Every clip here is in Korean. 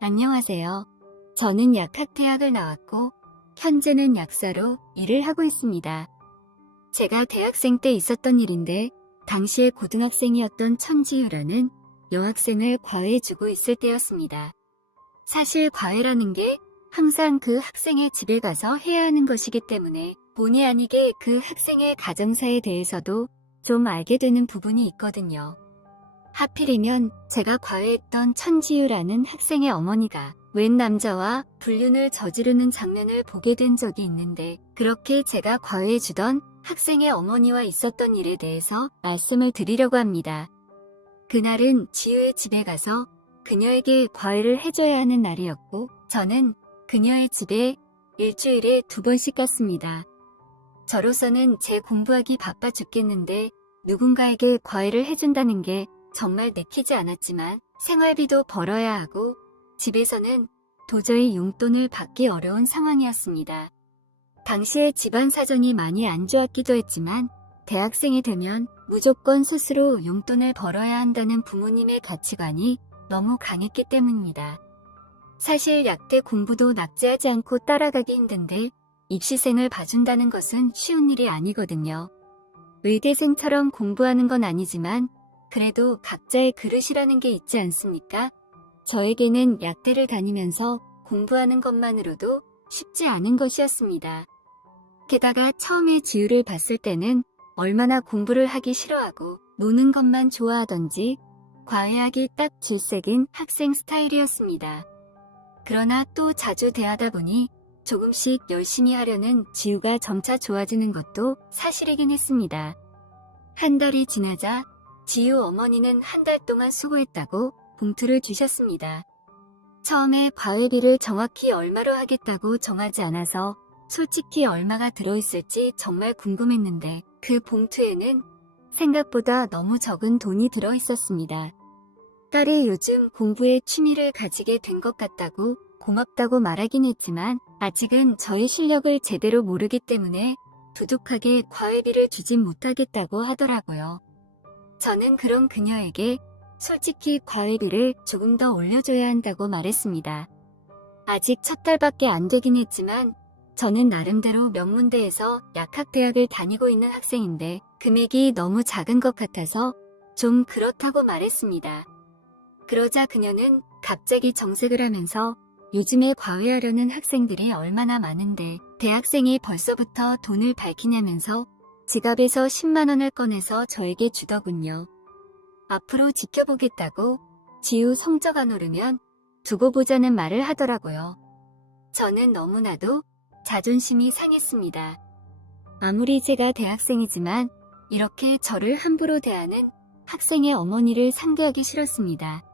안녕하세요. 저는 약학대학을 나왔고 현재는 약사로 일을 하고 있습니다. 제가 대학생 때 있었던 일인데 당시에 고등학생이었던 천지유라는 여학생을 과외해주고 있을 때였습니다. 사실 과외라는 게 항상 그 학생의 집에 가서 해야 하는 것이기 때문에 본의 아니게 그 학생의 가정사에 대해서도 좀 알게 되는 부분이 있거든요. 하필이면 제가 과외했던 천지유라는 학생의 어머니가 웬 남자와 불륜을 저지르는 장면을 보게 된 적이 있는데, 그렇게 제가 과외해주던 학생의 어머니와 있었던 일에 대해서 말씀을 드리려고 합니다. 그날은 지유의 집에 가서 그녀에게 과외를 해줘야 하는 날이었고, 저는 그녀의 집에 일주일에 2번씩 갔습니다. 저로서는 제 공부하기 바빠 죽겠는데 누군가에게 과외를 해준다는 게 정말 내키지 않았지만 생활비도 벌어야 하고 집에서는 도저히 용돈을 받기 어려운 상황이었습니다. 당시에 집안 사정이 많이 안 좋았기도 했지만 대학생이 되면 무조건 스스로 용돈을 벌어야 한다는 부모님의 가치관이 너무 강했기 때문입니다. 사실 약대 공부도 낙제하지 않고 따라가기 힘든데 입시생을 봐준다는 것은 쉬운 일이 아니거든요. 의대생처럼 공부하는 건 아니지만 그래도 각자의 그릇이라는 게 있지 않습니까? 저에게는 약대를 다니면서 공부하는 것만으로도 쉽지 않은 것이었습니다. 게다가 처음에 지유를 봤을 때는 얼마나 공부를 하기 싫어하고 노는 것만 좋아하던지 과외하기 딱 질색인 학생 스타일이었습니다. 그러나 또 자주 대하다 보니 조금씩 열심히 하려는 지유가 점차 좋아지는 것도 사실이긴 했습니다. 한 달이 지나자 지유 어머니는 한 달 동안 수고했다고 봉투를 주셨습니다. 처음에 과외비를 정확히 얼마로 하겠다고 정하지 않아서 솔직히 얼마가 들어있을지 정말 궁금했는데 그 봉투에는 생각보다 너무 적은 돈이 들어있었습니다. 딸이 요즘 공부에 취미를 가지게 된 것 같다고 고맙다고 말하긴 했지만 아직은 저의 실력을 제대로 모르기 때문에 두둑하게 과외비를 주진 못하겠다고 하더라고요. 저는 그런 그녀에게 솔직히 과외비를 조금 더 올려줘야 한다고 말했습니다. 아직 첫 달밖에 안 되긴 했지만 저는 나름대로 명문대에서 약학대학을 다니고 있는 학생인데 금액이 너무 작은 것 같아서 좀 그렇다고 말했습니다. 그러자 그녀는 갑자기 정색을 하면서 요즘에 과외하려는 학생들이 얼마나 많은데 대학생이 벌써부터 돈을 밝히냐면서 지갑에서 10만 원을 꺼내서 저에게 주더군요. 앞으로 지켜보겠다고 지유 성적 안 오르면 두고 보자는 말을 하더라고요. 저는 너무나도 자존심이 상했습니다. 아무리 제가 대학생이지만 이렇게 저를 함부로 대하는 학생의 어머니를 상대하기 싫었습니다.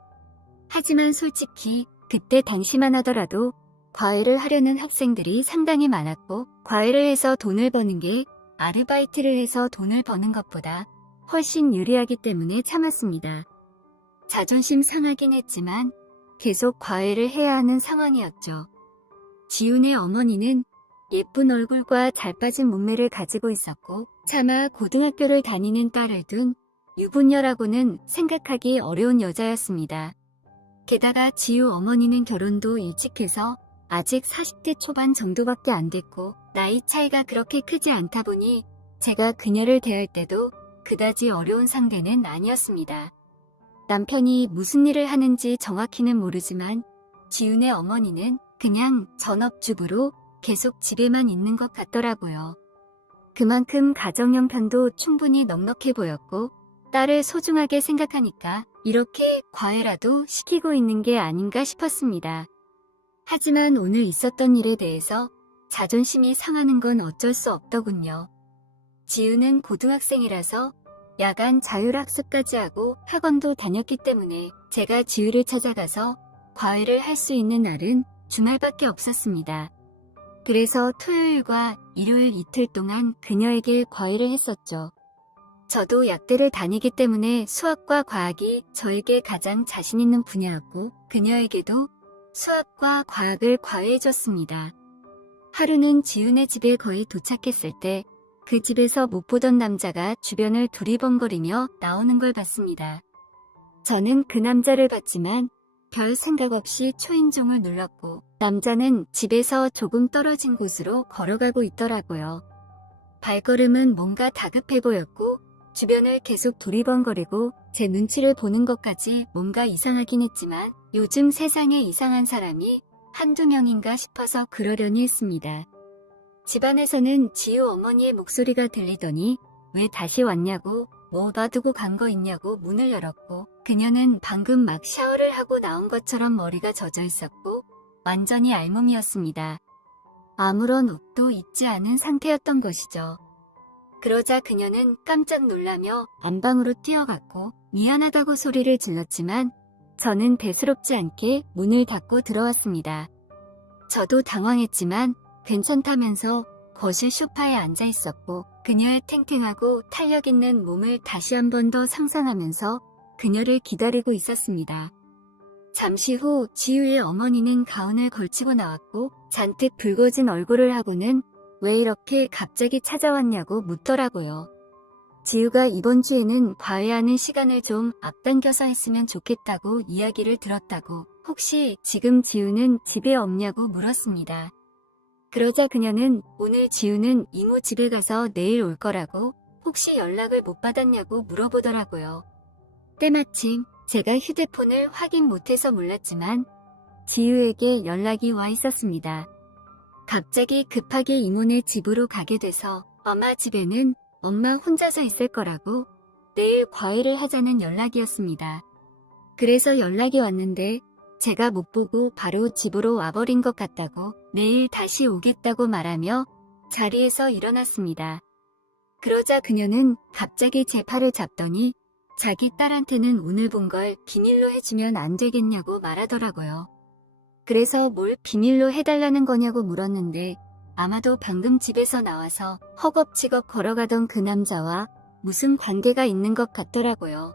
하지만 솔직히 그때 당시만 하더라도 과외를 하려는 학생들이 상당히 많았고 과외를 해서 돈을 버는 게 아르바이트를 해서 돈을 버는 것보다 훨씬 유리하기 때문에 참았습니다. 자존심 상하긴 했지만 계속 과외를 해야 하는 상황이었죠. 지훈의 어머니는 예쁜 얼굴과 잘 빠진 몸매를 가지고 있었고 차마 고등학교를 다니는 딸을 둔 유부녀라고는 생각하기 어려운 여자였습니다. 게다가 지유 어머니는 결혼도 일찍 해서 아직 40대 초반 정도밖에 안 됐고 나이 차이가 그렇게 크지 않다 보니 제가 그녀를 대할 때도 그다지 어려운 상대는 아니었습니다. 남편이 무슨 일을 하는지 정확히는 모르지만 지훈의 어머니는 그냥 전업주부로 계속 집에만 있는 것 같더라고요. 그만큼 가정 형편도 충분히 넉넉해 보였고 딸을 소중하게 생각하니까 이렇게 과외라도 시키고 있는 게 아닌가 싶었습니다. 하지만 오늘 있었던 일에 대해서 자존심이 상하는 건 어쩔 수 없더군요. 지우는 고등학생이라서 야간 자율학습까지 하고 학원도 다녔기 때문에 제가 지우를 찾아가서 과외를 할 수 있는 날은 주말밖에 없었습니다. 그래서 토요일과 일요일 이틀 동안 그녀에게 과외를 했었죠. 저도 약대를 다니기 때문에 수학과 과학이 저에게 가장 자신 있는 분야였고 그녀에게도 수학과 과학을 과외해줬습니다. 하루는 지훈의 집에 거의 도착했을 때 그 집에서 못 보던 남자가 주변을 두리번거리며 나오는 걸 봤습니다. 저는 그 남자를 봤지만 별 생각 없이 초인종을 눌렀고 남자는 집에서 조금 떨어진 곳으로 걸어가고 있더라고요. 발걸음은 뭔가 다급해 보였고 주변을 계속 두리번거리고 제 눈치를 보는 것까지 뭔가 이상하긴 했지만 요즘 세상에 이상한 사람이 한두 명인가 싶어서 그러려니 했습니다. 집안에서는 지우 어머니의 목소리가 들리더니 왜 다시 왔냐고 뭐 놔두고 간 거 있냐고 문을 열었고 그녀는 방금 막 샤워를 하고 나온 것처럼 머리가 젖어 있었고 완전히 알몸이었습니다. 아무런 옷도 입지 않은 상태였던 것이죠. 그러자 그녀는 깜짝 놀라며 안방으로 뛰어갔고 미안하다고 소리를 질렀지만 저는 대수롭지 않게 문을 닫고 들어왔습니다. 저도 당황했지만 괜찮다면서 거실 소파에 앉아 있었고 그녀의 탱탱하고 탄력 있는 몸을 다시 한 번 더 상상하면서 그녀를 기다리고 있었습니다. 잠시 후 지우의 어머니는 가운을 걸치고 나왔고 잔뜩 붉어진 얼굴을 하고는 왜 이렇게 갑자기 찾아왔냐고 묻더라고요. 지우가 이번 주에는 과외하는 시간을 좀 앞당겨서 했으면 좋겠다고 이야기를 들었다고 혹시 지금 지우는 집에 없냐고 물었습니다. 그러자 그녀는 오늘 지우는 이모 집에 가서 내일 올 거라고 혹시 연락을 못 받았냐고 물어보더라고요. 때마침 제가 휴대폰을 확인 못해서 몰랐지만 지우에게 연락이 와 있었습니다. 갑자기 급하게 이모네 집으로 가게 돼서 엄마 집에는 엄마 혼자서 있을 거라고 내일 과외를 하자는 연락이었습니다. 그래서 연락이 왔는데 제가 못 보고 바로 집으로 와버린 것 같다고 내일 다시 오겠다고 말하며 자리에서 일어났습니다. 그러자 그녀는 갑자기 제 팔을 잡더니 자기 딸한테는 오늘 본 걸 비밀로 해주면 안 되겠냐고 말하더라고요. 그래서 뭘 비밀로 해달라는 거냐고 물었는데 아마도 방금 집에서 나와서 허겁지겁 걸어가던 그 남자와 무슨 관계가 있는 것 같더라고요.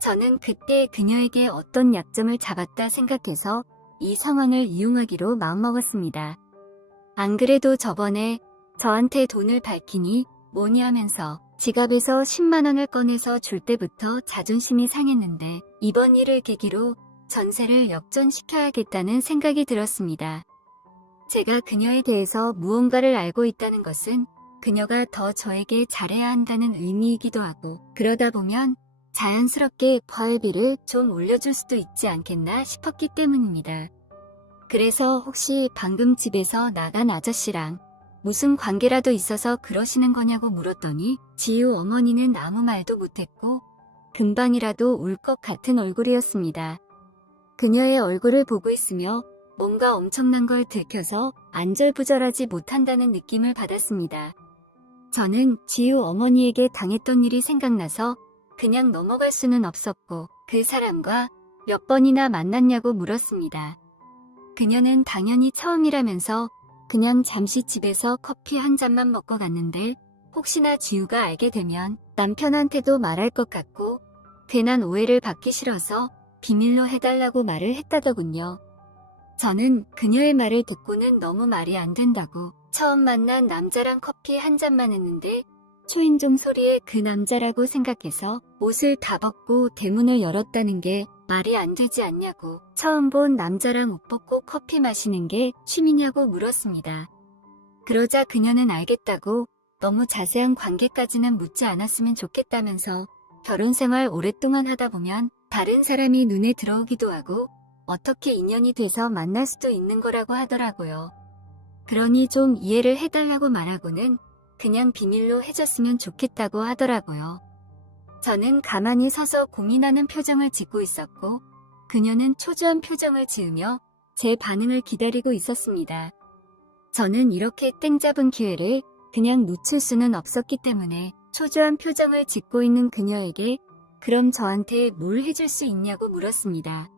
저는 그때 그녀에게 어떤 약점을 잡았다 생각해서 이 상황을 이용하기로 마음먹었습니다. 안 그래도 저번에 저한테 돈을 밝히니 뭐니 하면서 지갑에서 10만 원을 꺼내서 줄 때부터 자존심이 상했는데 이번 일을 계기로 전세를 역전시켜야겠다는 생각이 들었습니다. 제가 그녀에 대해서 무언가를 알고 있다는 것은 그녀가 더 저에게 잘해야 한다는 의미이기도 하고 그러다 보면 자연스럽게 과외비를 좀 올려줄 수도 있지 않겠나 싶었기 때문입니다. 그래서 혹시 방금 집에서 나간 아저씨랑 무슨 관계라도 있어서 그러시는 거냐고 물었더니 지우 어머니는 아무 말도 못했고 금방이라도 울 것 같은 얼굴이었습니다. 그녀의 얼굴을 보고 있으며 뭔가 엄청난 걸 들켜서 안절부절하지 못한다는 느낌을 받았습니다. 저는 지우 어머니에게 당했던 일이 생각나서 그냥 넘어갈 수는 없었고 그 사람과 몇 번이나 만났냐고 물었습니다. 그녀는 당연히 처음이라면서 그냥 잠시 집에서 커피 한 잔만 먹고 갔는데 혹시나 지우가 알게 되면 남편한테도 말할 것 같고 괜한 오해를 받기 싫어서 비밀로 해달라고 말을 했다더군요. 저는 그녀의 말을 듣고는 너무 말이 안 된다고 처음 만난 남자랑 커피 한 잔만 했는데 초인종 소리에 그 남자라고 생각해서 옷을 다 벗고 대문을 열었다는 게 말이 안 되지 않냐고 처음 본 남자랑 옷 벗고 커피 마시는 게 취미냐고 물었습니다. 그러자 그녀는 알겠다고 너무 자세한 관계까지는 묻지 않았으면 좋겠다면서 결혼 생활 오랫동안 하다 보면 다른 사람이 눈에 들어오기도 하고 어떻게 인연이 돼서 만날 수도 있는 거라고 하더라고요. 그러니 좀 이해를 해달라고 말하고는 그냥 비밀로 해줬으면 좋겠다고 하더라고요. 저는 가만히 서서 고민하는 표정을 짓고 있었고 그녀는 초조한 표정을 지으며 제 반응을 기다리고 있었습니다. 저는 이렇게 땡 잡은 기회를 그냥 놓칠 수는 없었기 때문에 초조한 표정을 짓고 있는 그녀에게 그럼 저한테 뭘 해줄 수 있냐고 물었습니다.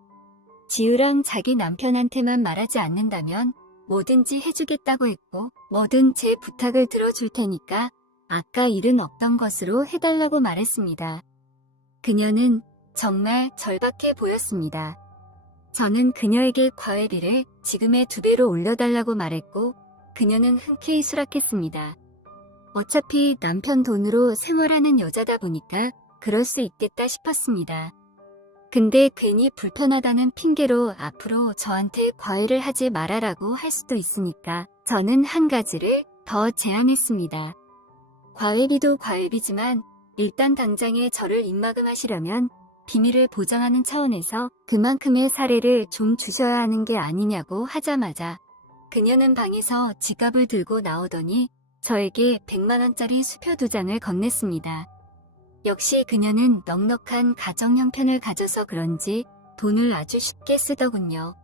지우랑 자기 남편한테만 말하지 않는다면 뭐든지 해주겠다고 했고 뭐든 제 부탁을 들어줄 테니까 아까 일은 없던 것으로 해달라고 말했습니다. 그녀는 정말 절박해 보였습니다. 저는 그녀에게 과외비를 지금의 2배로 올려달라고 말했고 그녀는 흔쾌히 수락했습니다. 어차피 남편 돈으로 생활하는 여자다 보니까 그럴 수 있겠다 싶었습니다. 근데 괜히 불편하다는 핑계로 앞으로 저한테 과외를 하지 말아라고 할 수도 있으니까 저는 한 가지를 더 제안했습니다. 과외비도 과외비지만 일단 당장에 저를 입막음하시려면 비밀을 보장하는 차원에서 그만큼의 사례를 좀 주셔야 하는 게 아니냐고 하자마자 그녀는 방에서 지갑을 들고 나오더니 저에게 100만원짜리 수표 2장을 건넸습니다. 역시 그녀는 넉넉한 가정 형편을 가져서 그런지 돈을 아주 쉽게 쓰더군요.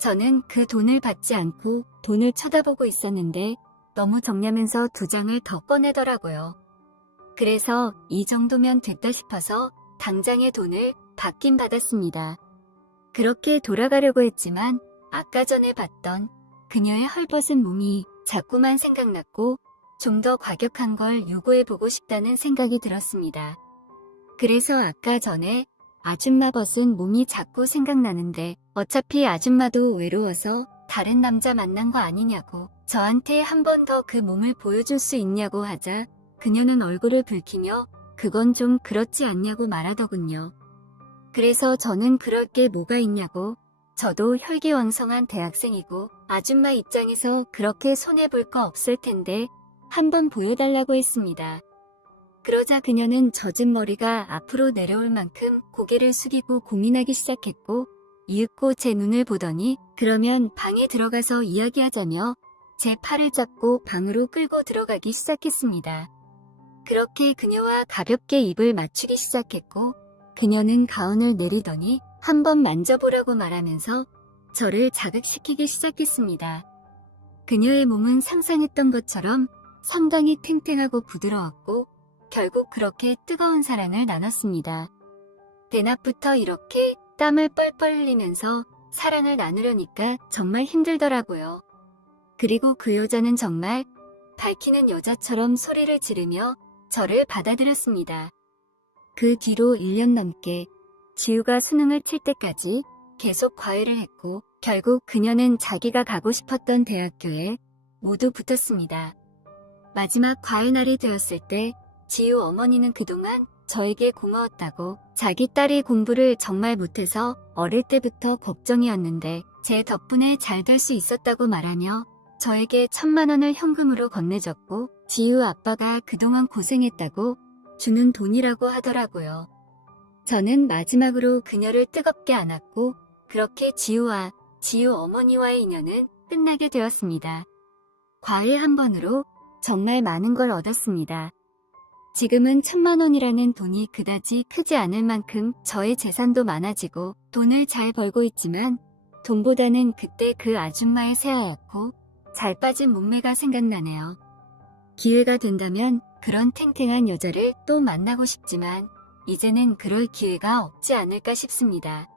저는 그 돈을 받지 않고 돈을 쳐다보고 있었는데 너무 정냐면서 2장을 더 꺼내더라고요. 그래서 이 정도면 됐다 싶어서 당장의 돈을 받긴 받았습니다. 그렇게 돌아가려고 했지만 아까 전에 봤던 그녀의 헐벗은 몸이 자꾸만 생각났고 좀 더 과격한 걸 요구해보고 싶다는 생각이 들었습니다. 그래서 아까 전에 아줌마 벗은 몸이 자꾸 생각나는데 어차피 아줌마도 외로워서 다른 남자 만난 거 아니냐고 저한테 한 번 더 그 몸을 보여줄 수 있냐고 하자 그녀는 얼굴을 붉히며 그건 좀 그렇지 않냐고 말하더군요. 그래서 저는 그럴 게 뭐가 있냐고 저도 혈기왕성한 대학생이고 아줌마 입장에서 그렇게 손해볼 거 없을 텐데 한번 보여달라고 했습니다. 그러자 그녀는 젖은 머리가 앞으로 내려올 만큼 고개를 숙이고 고민하기 시작했고 이윽고 제 눈을 보더니 그러면 방에 들어가서 이야기하자며 제 팔을 잡고 방으로 끌고 들어가기 시작했습니다. 그렇게 그녀와 가볍게 입을 맞추기 시작했고 그녀는 가운을 내리더니 한번 만져보라고 말하면서 저를 자극시키기 시작했습니다. 그녀의 몸은 상상했던 것처럼 상당히 탱탱하고 부드러웠고 결국 그렇게 뜨거운 사랑을 나눴습니다. 대낮부터 이렇게 땀을 뻘뻘 흘리면서 사랑을 나누려니까 정말 힘들더라고요. 그리고 그 여자는 정말 밝히는 여자처럼 소리를 지르며 저를 받아들였습니다. 그 뒤로 1년 넘게 지우가 수능을 칠 때까지 계속 과외를 했고 결국 그녀는 자기가 가고 싶었던 대학교에 모두 붙었습니다. 마지막 과외 날이 되었을 때 지우 어머니는 그동안 저에게 고마웠다고 자기 딸이 공부를 정말 못해서 어릴 때부터 걱정이었는데 제 덕분에 잘 될 수 있었다고 말하며 저에게 1,000만원을 현금으로 건네줬고 지우 아빠가 그동안 고생했다고 주는 돈이라고 하더라고요. 저는 마지막으로 그녀를 뜨겁게 안았고 그렇게 지우와 지우 어머니와의 인연은 끝나게 되었습니다. 과외 한 번으로 정말 많은 걸 얻었습니다. 지금은 1,000만원이라는 돈이 그다지 크지 않을 만큼 저의 재산도 많아지고 돈을 잘 벌고 있지만 돈보다는 그때 그 아줌마의 새하얗고 잘 빠진 몸매가 생각나네요. 기회가 된다면 그런 탱탱한 여자를 또 만나고 싶지만 이제는 그럴 기회가 없지 않을까 싶습니다.